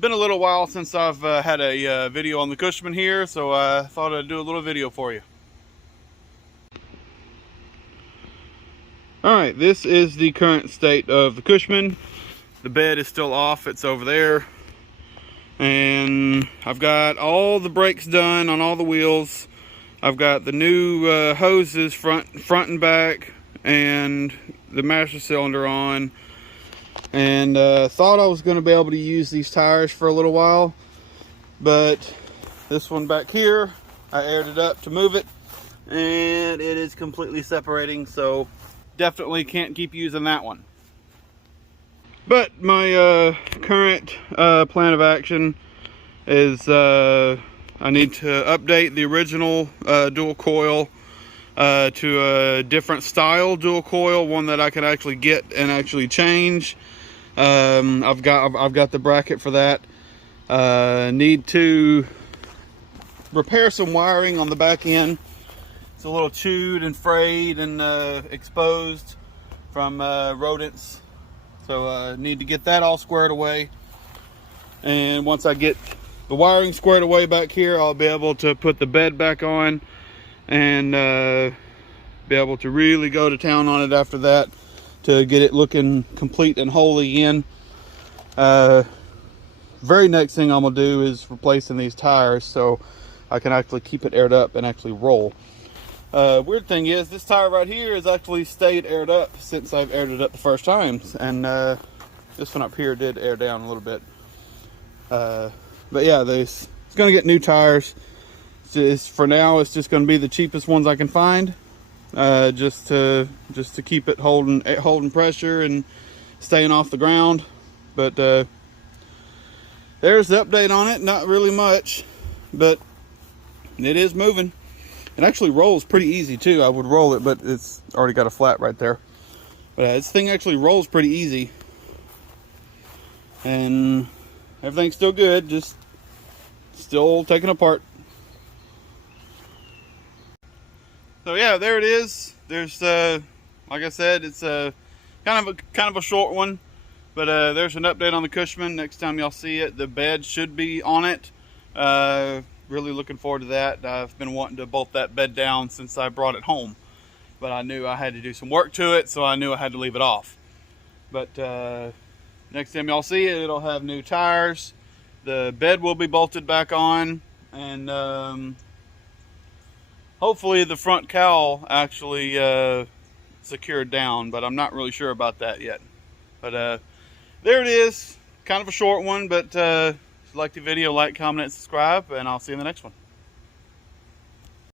been a little while since I've had a video on the Cushman here, so I thought I'd do a little video for you. Alright, this is the current state of the Cushman. The bed is still off, it's over there. And I've got all the brakes done on all the wheels. I've got the new hoses front and back, and the master cylinder on. And thought I was going to be able to use these tires for a little while, but this one back here, I aired it up to move it, and it is completely separating, so definitely can't keep using that one. But my current plan of action is I need to update the original dual coil to a different style dual coil, one that I can actually get and actually change. I've got the bracket for that. Need to repair some wiring on the back end. It's a little chewed and frayed and exposed from rodents, so need to get that all squared away. And once I get the wiring squared away back here, I'll be able to put the bed back on and be able to really go to town on it after that, to get it looking complete and whole again. Very next thing I'm gonna do is replacing these tires so I can actually keep it aired up and actually roll. Weird thing is, this tire right here has actually stayed aired up since I've aired it up the first time, and this one up here did air down a little bit. But yeah, it's gonna get new tires. For now, it's just gonna be the cheapest ones I can find. Just to keep it holding pressure and staying off the ground. But there's the update on it. Not really much, but it is moving. It actually rolls pretty easy too. I would roll it, but it's already got a flat right there. But this thing actually rolls pretty easy, and everything's still good, just still taking apart. So yeah, there it is. There's like I said, it's kind of a short one, but there's an update on the Cushman. Next time y'all see it, the bed should be on it. Really looking forward to that. I've been wanting to bolt that bed down since I brought it home, but I knew I had to do some work to it, so I knew I had to leave it off. But next time y'all see it, it'll have new tires. The bed will be bolted back on, and hopefully the front cowl actually secured down, but I'm not really sure about that yet. But there it is. Kind of a short one, but if you like the video, like, comment, and subscribe, and I'll see you in the next one.